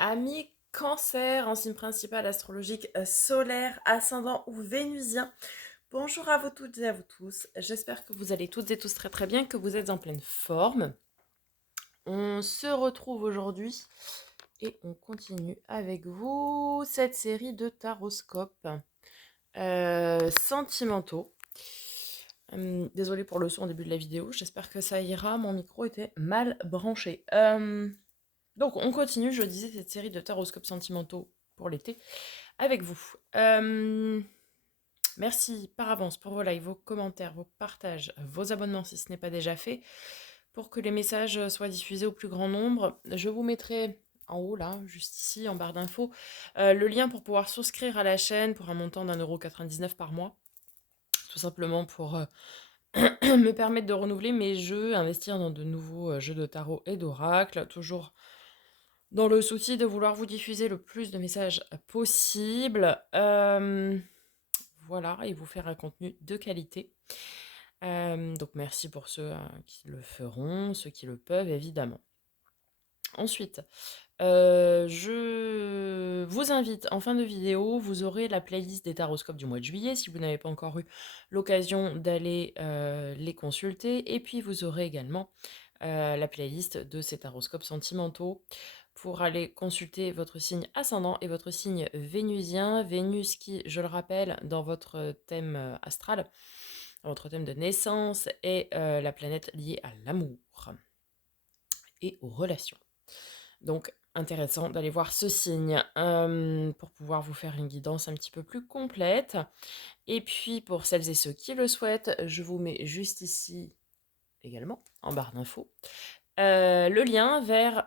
Amis Cancer, en signe principal astrologique solaire, ascendant ou vénusien. Bonjour à vous toutes et à vous tous. J'espère que vous allez toutes et tous très très bien, que vous êtes en pleine forme. On se retrouve aujourd'hui et on continue avec vous cette série de taroscopes sentimentaux. Désolée pour le son au début de la vidéo, j'espère que ça ira, mon micro était mal branché. Donc, on continue, je disais, cette série de taroscopes sentimentaux pour l'été avec vous. Merci par avance pour vos likes, vos commentaires, vos partages, vos abonnements si ce n'est pas déjà fait, pour que les messages soient diffusés au plus grand nombre. Je vous mettrai en haut, là, juste ici, en barre d'infos, le lien pour pouvoir souscrire à la chaîne pour un montant d'1,99 € par mois. Tout simplement pour me permettre de renouveler mes jeux, investir dans de nouveaux jeux de tarot et d'oracle, toujours dans le souci de vouloir vous diffuser le plus de messages possible. Voilà, et vous faire un contenu de qualité. Donc merci pour ceux qui le feront, ceux qui le peuvent, évidemment. Ensuite, je vous invite, en fin de vidéo, vous aurez la playlist des taroscopes du mois de juillet, si vous n'avez pas encore eu l'occasion d'aller les consulter. Et puis, vous aurez également la playlist de ces taroscopes sentimentaux pour aller consulter votre signe ascendant et votre signe vénusien. Vénus qui, je le rappelle, dans votre thème astral, dans votre thème de naissance, est la planète liée à l'amour et aux relations. Donc, intéressant d'aller voir ce signe pour pouvoir vous faire une guidance un petit peu plus complète. Et puis, pour celles et ceux qui le souhaitent, je vous mets juste ici également, en barre d'infos, le lien vers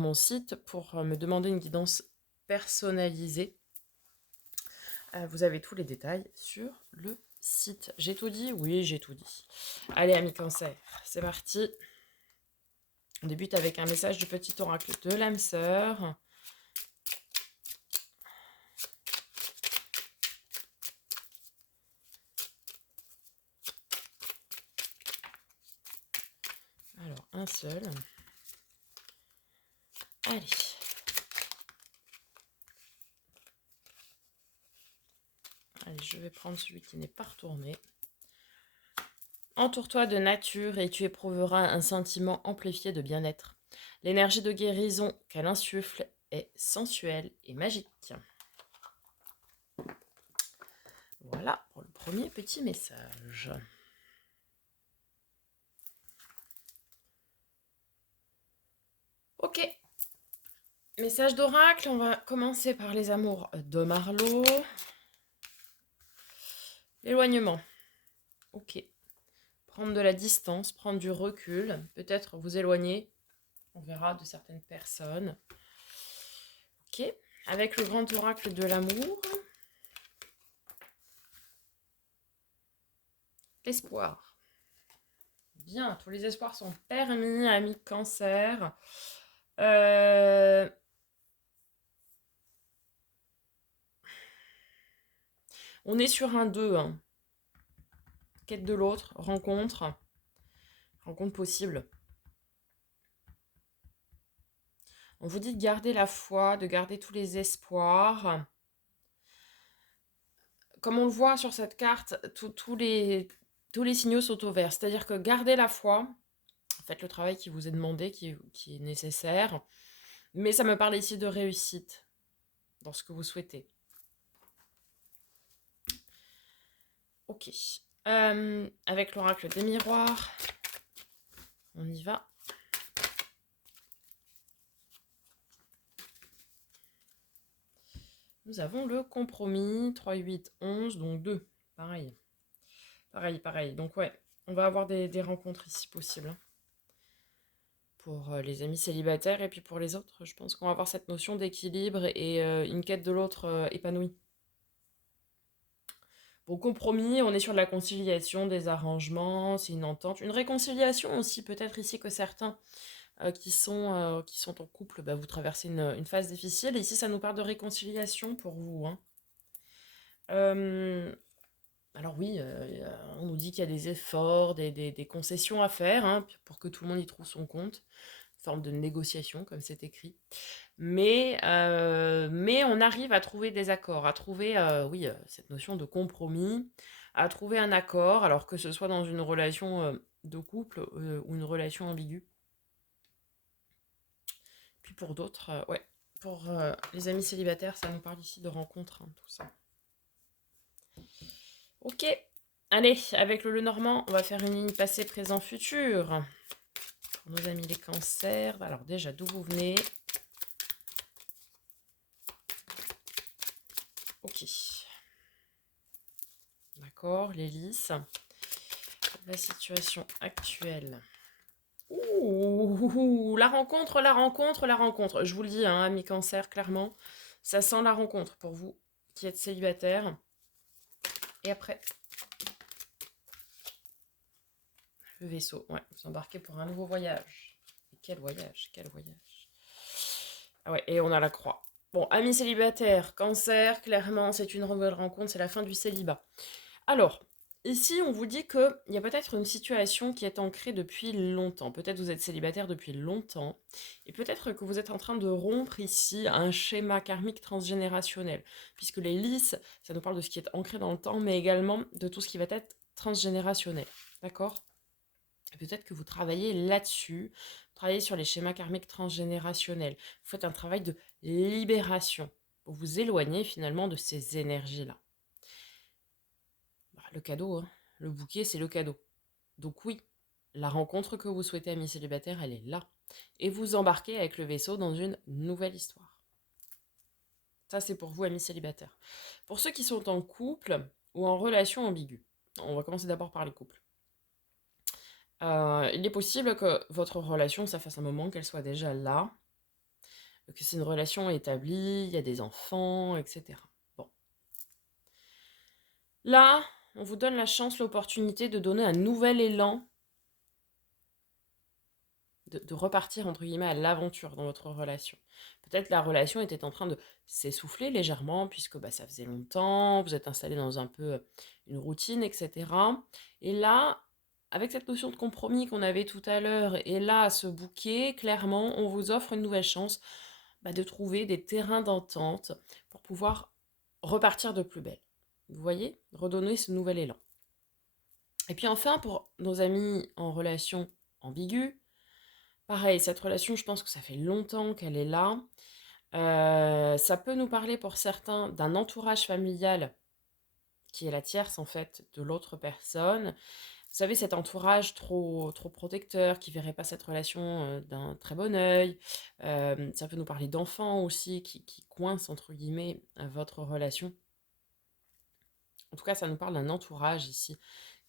mon site pour me demander une guidance personnalisée. Vous avez tous les détails sur le site. J'ai tout dit? Oui, j'ai tout dit. Allez, amis cancer, c'est parti. On débute avec un message du petit oracle de l'âme sœur. Alors, un seul. Allez. Allez, je vais prendre celui qui n'est pas retourné. Entoure-toi de nature et tu éprouveras un sentiment amplifié de bien-être. L'énergie de guérison qu'elle insuffle est sensuelle et magique. Voilà pour le premier petit message. Ok. Message d'oracle, on va commencer par les amours de Marlowe. L'éloignement. Ok. Prendre de la distance, prendre du recul, peut-être vous éloigner, on verra, de certaines personnes. Ok. Avec le grand oracle de l'amour. L'espoir. Bien, tous les espoirs sont permis, amis cancer. On est sur un 2. Hein. Quête de l'autre, rencontre possible. On vous dit de garder la foi, de garder tous les espoirs. Comme on le voit sur cette carte, tous les signaux sont au vert. C'est-à-dire que gardez la foi, faites le travail qui vous est demandé, qui est nécessaire. Mais ça me parle ici de réussite dans ce que vous souhaitez. Ok. Avec l'oracle des miroirs, on y va. Nous avons le compromis, 3, 8, 11, donc 2. Pareil. Pareil. Donc ouais, on va avoir des rencontres ici possibles. Hein. Pour les amis célibataires et puis pour les autres, je pense qu'on va avoir cette notion d'équilibre et une quête de l'autre épanouie. Bon, compromis, on est sur de la conciliation, des arrangements, c'est une entente. Une réconciliation aussi, peut-être ici que certains qui sont en couple, bah, vous traversez une phase difficile. Et ici, ça nous parle de réconciliation pour vous. Hein. Alors oui, on nous dit qu'il y a des efforts, des concessions à faire hein, pour que tout le monde y trouve son compte. forme de négociation, comme c'est écrit. Mais on arrive à trouver des accords, à trouver, oui, cette notion de compromis, à trouver un accord, alors que ce soit dans une relation de couple ou une relation ambiguë. Puis pour d'autres, ouais, pour les amis célibataires, ça nous parle ici de rencontres, hein, tout ça. Ok, allez, avec le Lenormand, on va faire une ligne passé, présent, futur. Pour nos amis les cancers, alors déjà, d'où vous venez? Ok. D'accord, les lys. La situation actuelle. Ouh, la rencontre, la rencontre, la rencontre. Je vous le dis, hein, amis cancer, clairement, ça sent la rencontre pour vous qui êtes célibataire. Et après, le vaisseau. Ouais, vous embarquez pour un nouveau voyage. Et quel voyage, quel voyage. Ah ouais, et on a la croix. Bon, amis célibataires, cancer, clairement, c'est une nouvelle rencontre, c'est la fin du célibat. Alors, ici, on vous dit qu'il y a peut-être une situation qui est ancrée depuis longtemps. Peut-être vous êtes célibataire depuis longtemps. Et peut-être que vous êtes en train de rompre ici un schéma karmique transgénérationnel. Puisque les lys, ça nous parle de ce qui est ancré dans le temps, mais également de tout ce qui va être transgénérationnel. D'accord ? Et peut-être que vous travaillez là-dessus, vous travaillez sur les schémas karmiques transgénérationnels. Vous faites un travail de libération pour vous éloigner finalement de ces énergies-là. Le cadeau, hein. Le bouquet, c'est le cadeau. Donc oui, la rencontre que vous souhaitez, amis célibataires, elle est là. Et vous embarquez avec le vaisseau dans une nouvelle histoire. Ça, c'est pour vous, amis célibataires. Pour ceux qui sont en couple ou en relation ambiguë, on va commencer d'abord par les couples. Il est possible que votre relation, ça fasse un moment qu'elle soit déjà là, que c'est une relation établie, il y a des enfants, etc. Bon. Là, on vous donne la chance, l'opportunité de donner un nouvel élan, de repartir, entre guillemets, à l'aventure dans votre relation. Peut-être la relation était en train de s'essouffler légèrement, puisque bah, ça faisait longtemps, vous êtes installé dans un peu une routine, etc. Et là, avec cette notion de compromis qu'on avait tout à l'heure, et là, ce bouquet, clairement, on vous offre une nouvelle chance bah, de trouver des terrains d'entente pour pouvoir repartir de plus belle. Vous voyez? Redonner ce nouvel élan. Et puis enfin, pour nos amis en relation ambiguë, pareil, cette relation, je pense que ça fait longtemps qu'elle est là. Ça peut nous parler pour certains d'un entourage familial qui est la tierce en fait de l'autre personne. Vous savez, cet entourage trop, trop protecteur qui verrait pas cette relation d'un très bon œil. Ça peut nous parler d'enfants aussi qui coincent entre guillemets votre relation. En tout cas, ça nous parle d'un entourage ici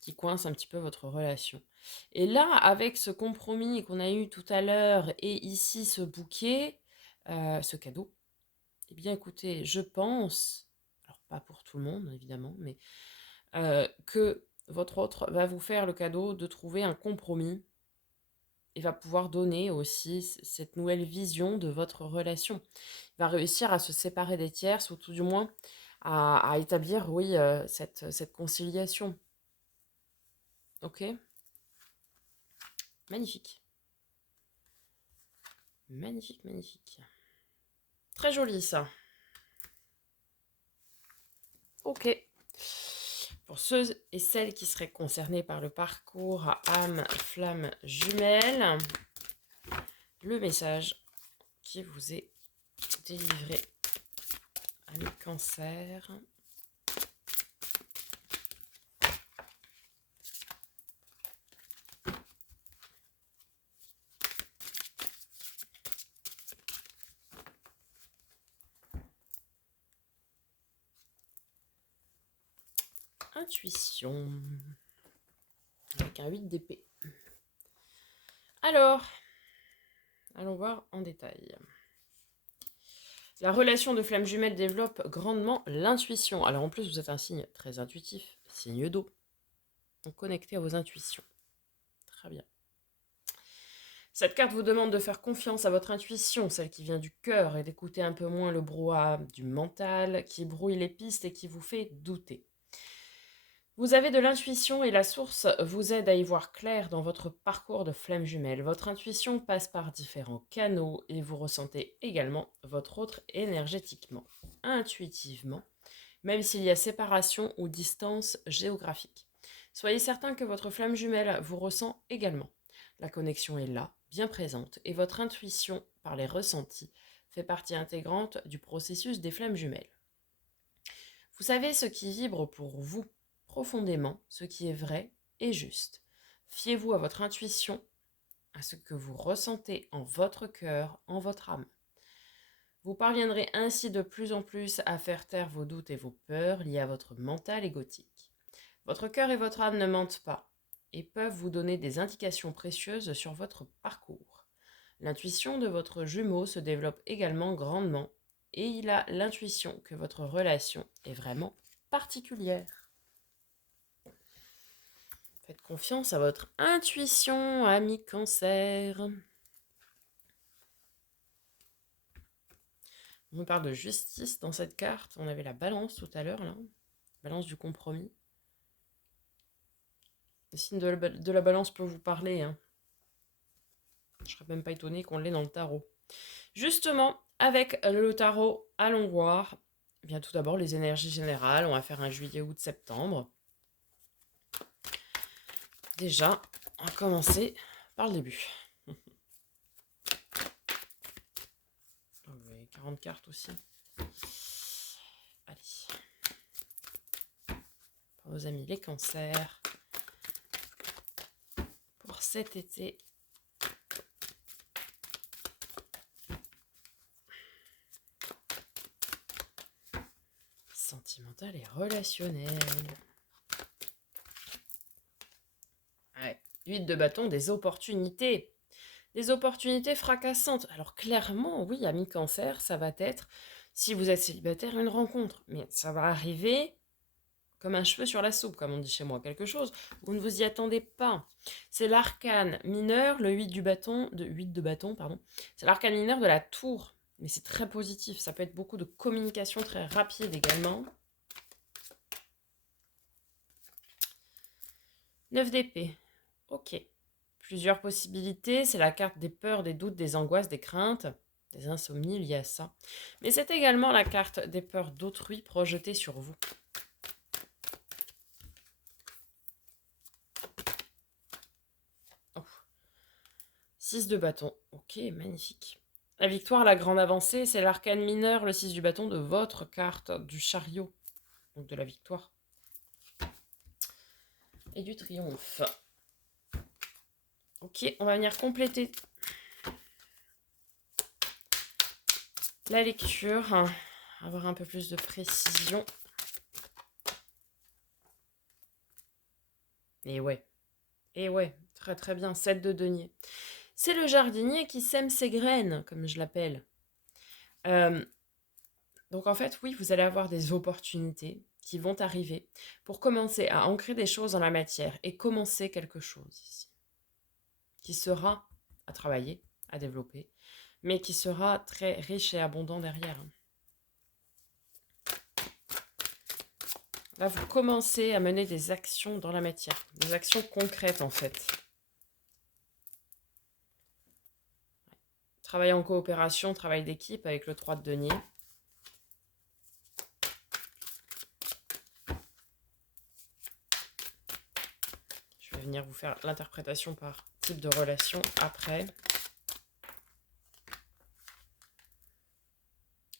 qui coince un petit peu votre relation. Et là, avec ce compromis qu'on a eu tout à l'heure et ici ce bouquet, ce cadeau, eh bien écoutez, je pense, alors pas pour tout le monde évidemment, mais que votre autre va vous faire le cadeau de trouver un compromis et va pouvoir donner aussi cette nouvelle vision de votre relation. Il va réussir à se séparer des tierces ou tout du moins à établir, oui, cette conciliation. Ok? Magnifique. Magnifique, magnifique. Très joli ça. Ok. Pour ceux et celles qui seraient concernés par le parcours à âme, flamme, jumelle, le message qui vous est délivré à mes cancers. Intuition. Avec un 8 d'épée. Alors, allons voir en détail. La relation de flamme jumelle développe grandement l'intuition. Alors en plus, vous êtes un signe très intuitif, signe d'eau. Donc connecté à vos intuitions. Très bien. Cette carte vous demande de faire confiance à votre intuition, celle qui vient du cœur, et d'écouter un peu moins le brouhaha du mental qui brouille les pistes et qui vous fait douter. Vous avez de l'intuition et la source vous aide à y voir clair dans votre parcours de flamme jumelle. Votre intuition passe par différents canaux et vous ressentez également votre autre énergétiquement, intuitivement, même s'il y a séparation ou distance géographique. Soyez certain que votre flamme jumelle vous ressent également. La connexion est là, bien présente, et votre intuition, par les ressentis, fait partie intégrante du processus des flammes jumelles. Vous savez ce qui vibre pour vous profondément, ce qui est vrai et juste. Fiez-vous à votre intuition, à ce que vous ressentez en votre cœur, en votre âme. Vous parviendrez ainsi de plus en plus à faire taire vos doutes et vos peurs liés à votre mental égotique. Votre cœur et votre âme ne mentent pas et peuvent vous donner des indications précieuses sur votre parcours. L'intuition de votre jumeau se développe également grandement et il a l'intuition que votre relation est vraiment particulière. Faites confiance à votre intuition, ami Cancer. On nous parle de justice dans cette carte. On avait la balance tout à l'heure, là. Balance du compromis. Le signe de la balance peut vous parler. Hein. Je serais même pas étonnée qu'on l'ait dans le tarot. Justement, avec le tarot, allons voir. Eh bien, tout d'abord, les énergies générales. On va faire un juillet, août, septembre. Déjà, on va commencer par le début. 40 cartes aussi. Allez. Pour vos amis les cancers. Pour cet été. Sentimental et relationnel. Ouais. 8 de bâton, des opportunités. Des opportunités fracassantes. Alors clairement, oui, ami cancer, ça va être, si vous êtes célibataire, une rencontre. Mais ça va arriver comme un cheveu sur la soupe, comme on dit chez moi, quelque chose. Vous ne vous y attendez pas. C'est l'arcane mineur, le 8 de bâton, pardon. C'est l'arcane mineur de la tour. Mais c'est très positif. Ça peut être beaucoup de communication très rapide également. 9 d'épée. Ok. Plusieurs possibilités. C'est la carte des peurs, des doutes, des angoisses, des craintes, des insomnies liées à ça. Mais c'est également la carte des peurs d'autrui projetées sur vous. Oh. 6 de bâton. Ok, magnifique. La victoire, la grande avancée, c'est l'arcane mineur, le 6 du bâton de votre carte du chariot. Donc de la victoire. Et du triomphe. Ok, on va venir compléter la lecture. Avoir un peu plus de précision. Et ouais. Très très bien. 7 de denier. C'est le jardinier qui sème ses graines, comme je l'appelle. Donc en fait, oui, vous allez avoir des opportunités qui vont arriver pour commencer à ancrer des choses dans la matière et commencer quelque chose ici, qui sera à travailler, à développer, mais qui sera très riche et abondant derrière. Là, vous commencez à mener des actions dans la matière, des actions concrètes en fait. Travail en coopération, travail d'équipe avec le 3 de denier. Je vais venir vous faire l'interprétation par type de relation après.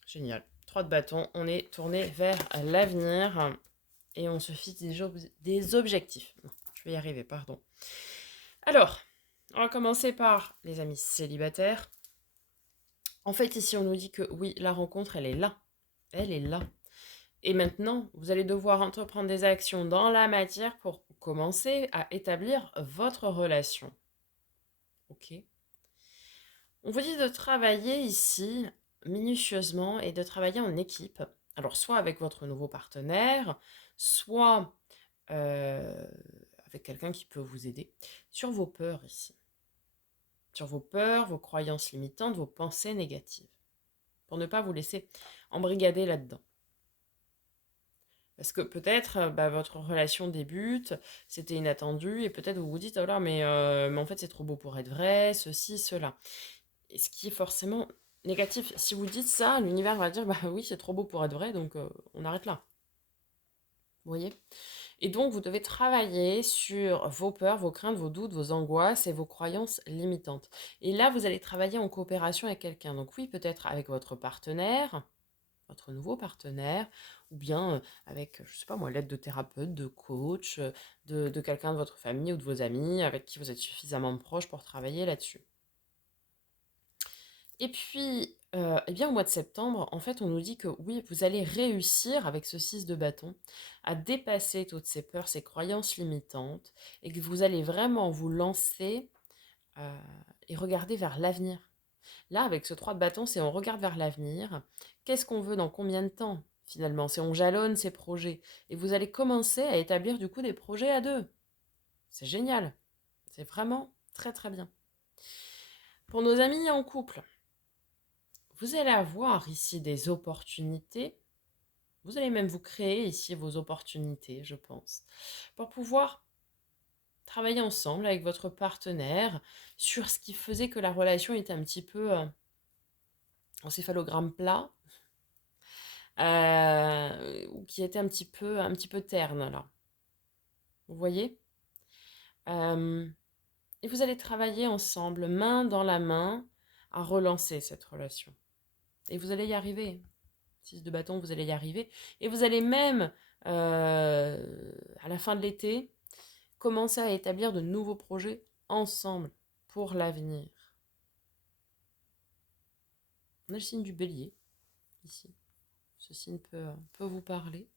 Génial. 3 de bâton, on est tourné vers l'avenir et on se fixe des objectifs. Je vais y arriver, pardon. Alors, on va commencer par les amis célibataires. En fait, ici, on nous dit que oui, la rencontre, elle est là. Elle est là. Et maintenant, vous allez devoir entreprendre des actions dans la matière pour commencer à établir votre relation. Ok. On vous dit de travailler ici minutieusement et de travailler en équipe. Alors, soit avec votre nouveau partenaire, soit avec quelqu'un qui peut vous aider sur vos peurs ici. Sur vos peurs, vos croyances limitantes, vos pensées négatives. Pour ne pas vous laisser embrigader là-dedans. Parce que peut-être, votre relation débute, c'était inattendu et peut-être vous vous dites: «Oh là, mais en fait, c'est trop beau pour être vrai, ceci, cela». Et ce qui est forcément négatif. Si vous dites ça, l'univers va dire: «Bah oui, c'est trop beau pour être vrai, donc on arrête là». Vous voyez? Et donc vous devez travailler sur vos peurs, vos craintes, vos doutes, vos angoisses et vos croyances limitantes. Et là, vous allez travailler en coopération avec quelqu'un. Donc oui, peut-être avec votre partenaire, votre nouveau partenaire, ou bien avec, je sais pas moi, l'aide de thérapeute, de coach, de quelqu'un de votre famille ou de vos amis avec qui vous êtes suffisamment proche pour travailler là-dessus. Et puis, eh bien, au mois de septembre, en fait, on nous dit que oui, vous allez réussir avec ce 6 de bâton à dépasser toutes ces peurs, ces croyances limitantes, et que vous allez vraiment vous lancer euh, et regarder vers l'avenir. Là, avec ce 3 de bâton, c'est on regarde vers l'avenir. Qu'est-ce qu'on veut dans combien de temps, finalement? C'est on jalonne ces projets. Et vous allez commencer à établir du coup des projets à deux. C'est génial. C'est vraiment très très bien. Pour nos amis en couple, vous allez avoir ici des opportunités. Vous allez même vous créer ici vos opportunités, je pense, pour pouvoir travailler ensemble avec votre partenaire sur ce qui faisait que la relation était un petit peu encéphalogramme plat, ou qui était un petit peu terne là. Vous voyez? Euh, et vous allez travailler ensemble, main dans la main, à relancer cette relation. Et vous allez y arriver. 6 de bâton, vous allez y arriver. Et vous allez même, à la fin de l'été, commencer à établir de nouveaux projets ensemble pour l'avenir. On a le signe du bélier, ici. Ce signe peut vous parler.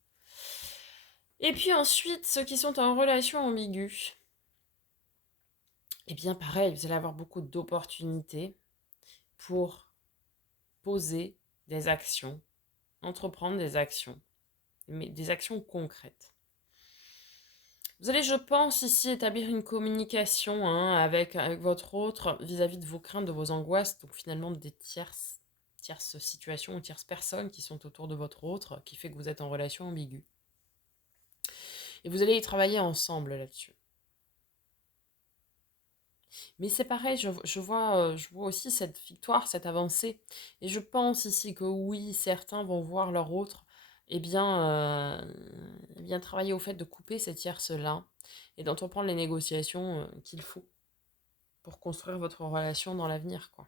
Et puis ensuite, ceux qui sont en relation ambiguë, eh bien pareil, vous allez avoir beaucoup d'opportunités pour poser des actions, entreprendre des actions, mais des actions concrètes. Vous allez, je pense, ici établir une communication avec votre autre vis-à-vis de vos craintes, de vos angoisses, donc finalement des tierces situations ou tierces personnes qui sont autour de votre autre, qui fait que vous êtes en relation ambiguë. Et vous allez y travailler ensemble là-dessus. Mais c'est pareil, je vois aussi cette victoire, cette avancée. Et je pense ici que oui, certains vont voir leur autre eh bien travailler au fait de couper cette tierce-là et d'entreprendre les négociations qu'il faut pour construire votre relation dans l'avenir, quoi.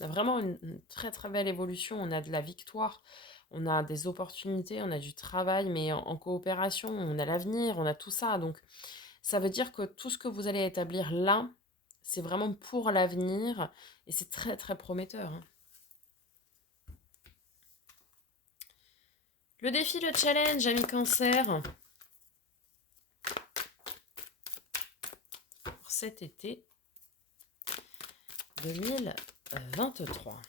On a vraiment une très très belle évolution, on a de la victoire, on a des opportunités, on a du travail, mais en coopération, on a l'avenir, on a tout ça. Donc ça veut dire que tout ce que vous allez établir là, c'est vraiment pour l'avenir et c'est très très prometteur, hein. Le défi, le challenge, ami Cancer, pour cet été 2023.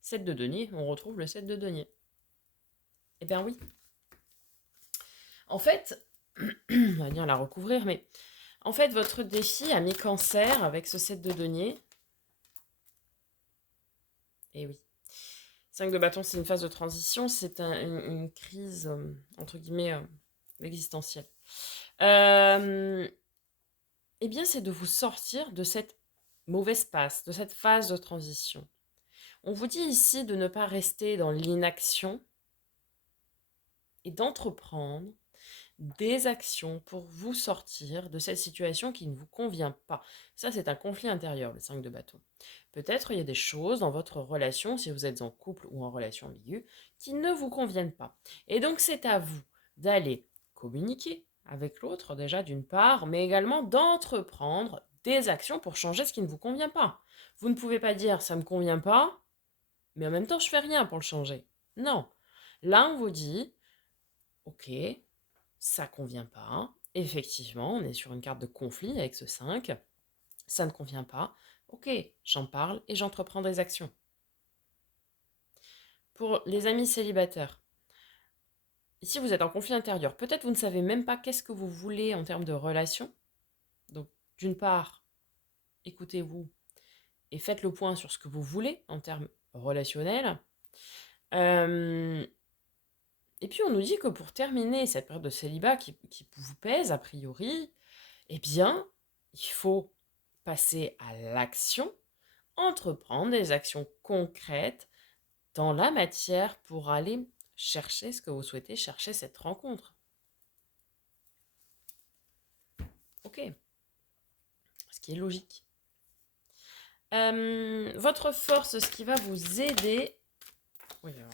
7 de denier, on retrouve le 7 de denier. Eh bien oui. En fait, on va bien la recouvrir, mais en fait, votre défi, ami Cancer, avec ce 7 de denier, eh oui. 5 de bâton, c'est une phase de transition, c'est une crise, entre guillemets, existentielle. Eh bien, c'est de vous sortir de cette mauvaise passe, de cette phase de transition. On vous dit ici de ne pas rester dans l'inaction et d'entreprendre des actions pour vous sortir de cette situation qui ne vous convient pas. Ça, c'est un conflit intérieur, le 5 de bâton. Peut-être il y a des choses dans votre relation, si vous êtes en couple ou en relation ambiguë, qui ne vous conviennent pas. Et donc, c'est à vous d'aller communiquer avec l'autre, déjà d'une part, mais également d'entreprendre des actions pour changer ce qui ne vous convient pas. Vous ne pouvez pas dire ça ne me convient pas, mais en même temps, je fais rien pour le changer. Non. Là, on vous dit, ok, ça convient pas. Effectivement, on est sur une carte de conflit avec ce 5. Ça ne convient pas. Ok, j'en parle et j'entreprends des actions. Pour les amis célibataires, ici vous êtes en conflit intérieur. Peut-être vous ne savez même pas qu'est-ce que vous voulez en termes de relation. Donc, d'une part, écoutez-vous et faites le point sur ce que vous voulez en termes relationnels. Euh, et puis on nous dit que pour terminer cette période de célibat qui vous pèse a priori, eh bien, il faut passer à l'action, entreprendre des actions concrètes dans la matière pour aller chercher ce que vous souhaitez, chercher cette rencontre. Ok, ce qui est logique. Votre force, ce qui va vous aider... Oui, alors...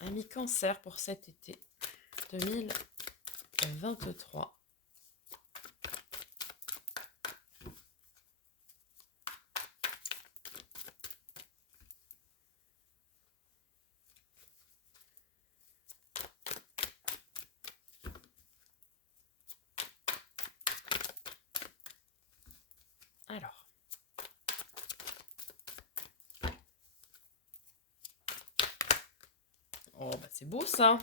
Ami Cancer pour cet été 2023. Alors. Oh, bah c'est beau ça.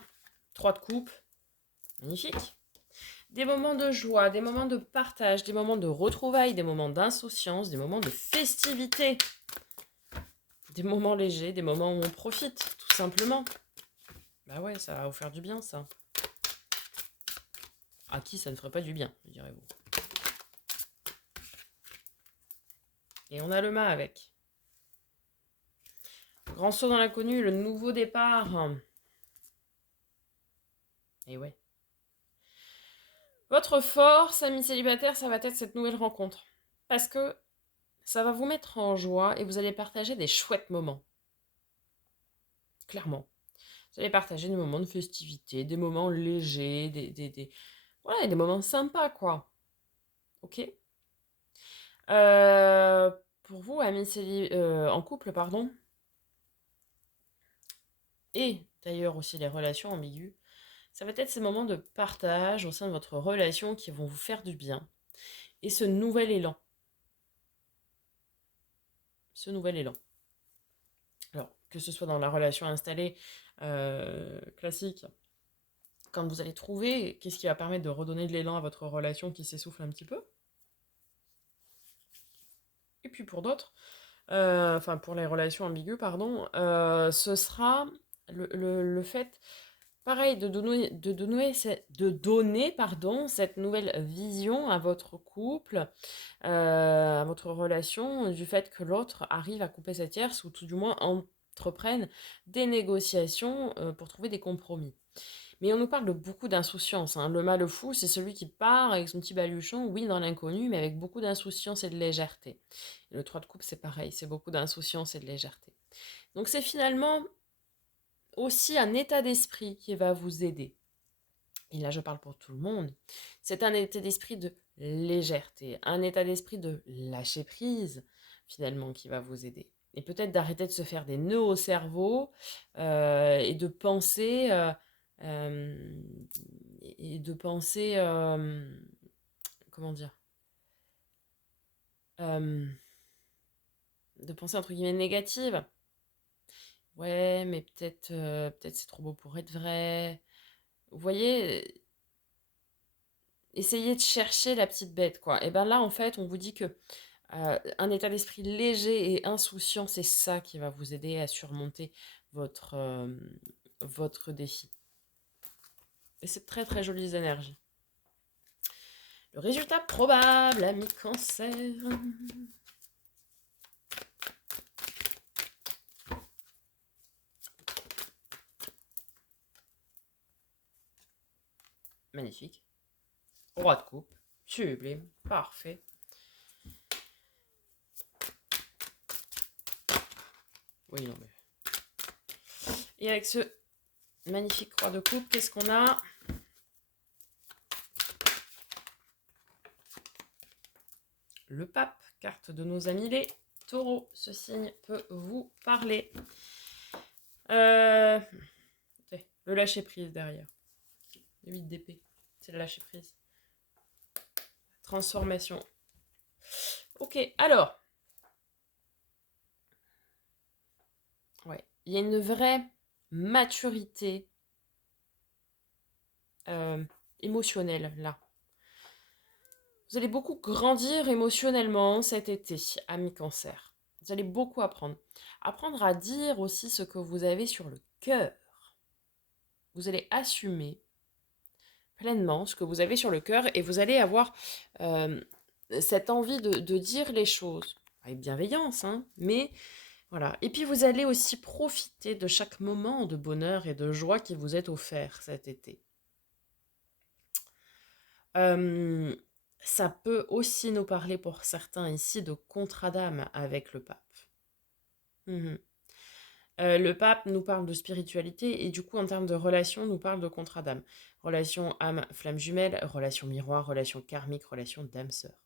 3 de coupe. Magnifique. Des moments de joie, des moments de partage, des moments de retrouvailles, des moments d'insouciance, des moments de festivité. Des moments légers, des moments où on profite, tout simplement. Bah ouais, ça va vous faire du bien, ça. À qui ça ne ferait pas du bien, direz-vous. Et on a le mât avec. Grand saut dans l'inconnu, le nouveau départ. Et ouais. Votre force, amis célibataires, ça va être cette nouvelle rencontre. Parce que ça va vous mettre en joie et vous allez partager des chouettes moments. Clairement. Vous allez partager des moments de festivité, des moments légers, voilà, des moments sympas, quoi. Ok. Pour vous, amis en couple, pardon, et d'ailleurs aussi les relations ambiguës, ça va être ces moments de partage au sein de votre relation qui vont vous faire du bien. Et ce nouvel élan. Ce nouvel élan. Alors, que ce soit dans la relation installée classique, quand vous allez trouver, qu'est-ce qui va permettre de redonner de l'élan à votre relation qui s'essouffle un petit peu. Et puis pour d'autres, enfin pour les relations ambiguës, pardon, ce sera le fait, pareil, de donner pardon, cette nouvelle vision à votre couple, à votre relation, du fait que l'autre arrive à couper sa tierce ou tout du moins entreprenne des négociations pour trouver des compromis. Mais on nous parle de beaucoup d'insouciance. Hein. Le mâle fou, c'est celui qui part avec son petit baluchon, oui, dans l'inconnu, mais avec beaucoup d'insouciance et de légèreté. Et le 3 de coupe, c'est pareil, c'est beaucoup d'insouciance et de légèreté. Donc c'est finalement aussi un état d'esprit qui va vous aider. Et là, je parle pour tout le monde. C'est un état d'esprit de légèreté, un état d'esprit de lâcher prise, finalement, qui va vous aider. Et peut-être d'arrêter de se faire des nœuds au cerveau et de penser... euh, et de penser... comment dire de penser entre guillemets négative. Ouais, mais peut-être c'est trop beau pour être vrai. Vous voyez, essayez de chercher la petite bête, quoi. Et ben là, en fait, on vous dit que un état d'esprit léger et insouciant, c'est ça qui va vous aider à surmonter votre défi. Et c'est très très jolies énergies. Le résultat probable, ami Cancer. Magnifique. Roi de coupe. Sublime. Parfait. Oui, non, mais... Et avec ce magnifique roi de coupe, qu'est-ce qu'on a? Le pape, carte de nos amis les taureaux. Ce signe peut vous parler. Le lâcher prise derrière. Le 8 d'épée. C'est le lâcher prise. Transformation. Ok, alors. Ouais, il y a une vraie maturité émotionnelle là. Vous allez beaucoup grandir émotionnellement cet été, amis Cancer. Vous allez beaucoup apprendre. Apprendre à dire aussi ce que vous avez sur le cœur. Vous allez assumer pleinement ce que vous avez sur le cœur et vous allez avoir cette envie de dire les choses. Avec bienveillance, hein, mais voilà. Et puis vous allez aussi profiter de chaque moment de bonheur et de joie qui vous est offert cet été. Euh, Ça peut aussi nous parler pour certains ici de contrat d'âme avec le pape. Mhm. Le pape nous parle de spiritualité et du coup en termes de relation nous parle de contrat d'âme. Relation âme, flamme jumelle, relation miroir, relation karmique, relation d'âme-sœur.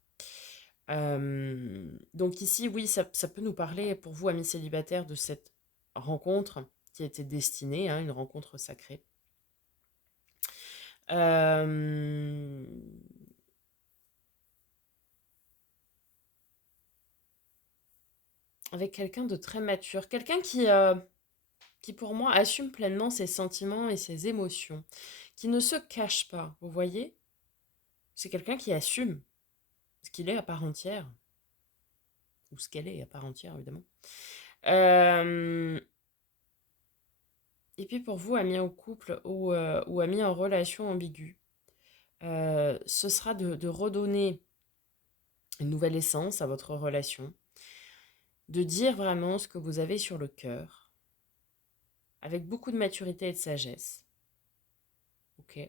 Donc ici, oui, ça peut nous parler pour vous, amis célibataires, de cette rencontre qui a été destinée, hein, une rencontre sacrée. Euh, Avec quelqu'un de très mature, quelqu'un qui pour moi assume pleinement ses sentiments et ses émotions, qui ne se cache pas, vous voyez? C'est quelqu'un qui assume ce qu'il est à part entière, ou ce qu'elle est à part entière, évidemment. Euh, et puis pour vous, amis en couple ou amis en relation ambiguë, ce sera de redonner une nouvelle essence à votre relation, de dire vraiment ce que vous avez sur le cœur, avec beaucoup de maturité et de sagesse. Ok.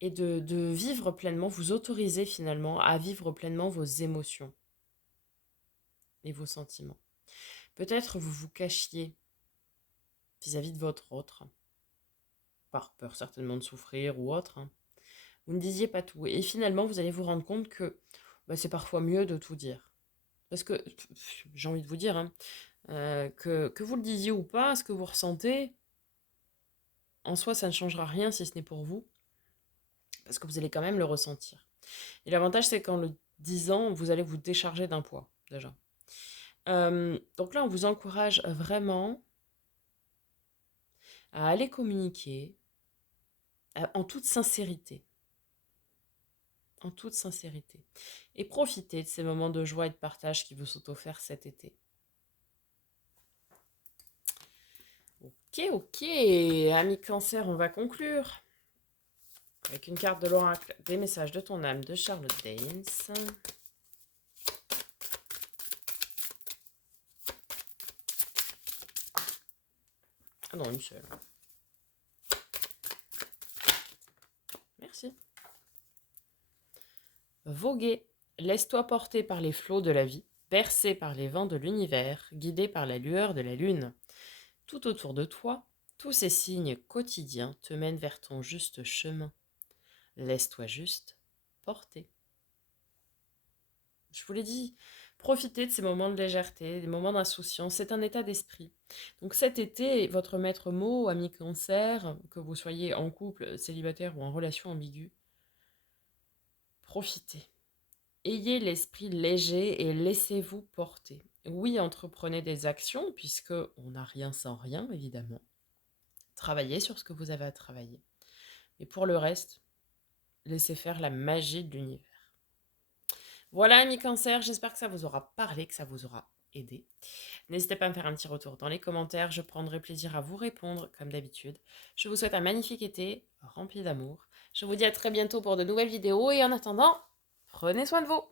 Et de vivre pleinement, vous autoriser finalement à vivre pleinement vos émotions et vos sentiments. Peut-être vous vous cachiez vis-à-vis de votre autre, par peur certainement de souffrir ou autre, hein. Vous ne disiez pas tout. Et finalement, vous allez vous rendre compte que c'est parfois mieux de tout dire. Parce que, j'ai envie de vous dire, hein, que vous le disiez ou pas, ce que vous ressentez, en soi, ça ne changera rien si ce n'est pour vous, parce que vous allez quand même le ressentir. Et l'avantage, c'est qu'en le disant, vous allez vous décharger d'un poids, déjà. Donc là, on vous encourage vraiment à aller communiquer en toute sincérité. En toute sincérité. Et profiter de ces moments de joie et de partage qui vous sont offerts cet été. Ok, ok, amis cancer, on va conclure avec une carte de l'oracle des messages de ton âme de Charlotte Danes. Ah non, une seule. Merci. Voguer, laisse-toi porter par les flots de la vie, bercé par les vents de l'univers, guidé par la lueur de la lune. Tout autour de toi, tous ces signes quotidiens te mènent vers ton juste chemin. Laisse-toi juste porter. Je vous l'ai dit, profitez de ces moments de légèreté, des moments d'insouciance, c'est un état d'esprit. Donc cet été, votre maître mot, ami cancer, que vous soyez en couple, célibataire ou en relation ambiguë, profitez. Ayez l'esprit léger et laissez-vous porter. Oui, entreprenez des actions, puisque on n'a rien sans rien, évidemment. Travaillez sur ce que vous avez à travailler. Mais pour le reste, laissez faire la magie de l'univers. Voilà, amis cancer, j'espère que ça vous aura parlé, que ça vous aura aidé. N'hésitez pas à me faire un petit retour dans les commentaires, je prendrai plaisir à vous répondre comme d'habitude. Je vous souhaite un magnifique été rempli d'amour. Je vous dis à très bientôt pour de nouvelles vidéos et en attendant, prenez soin de vous.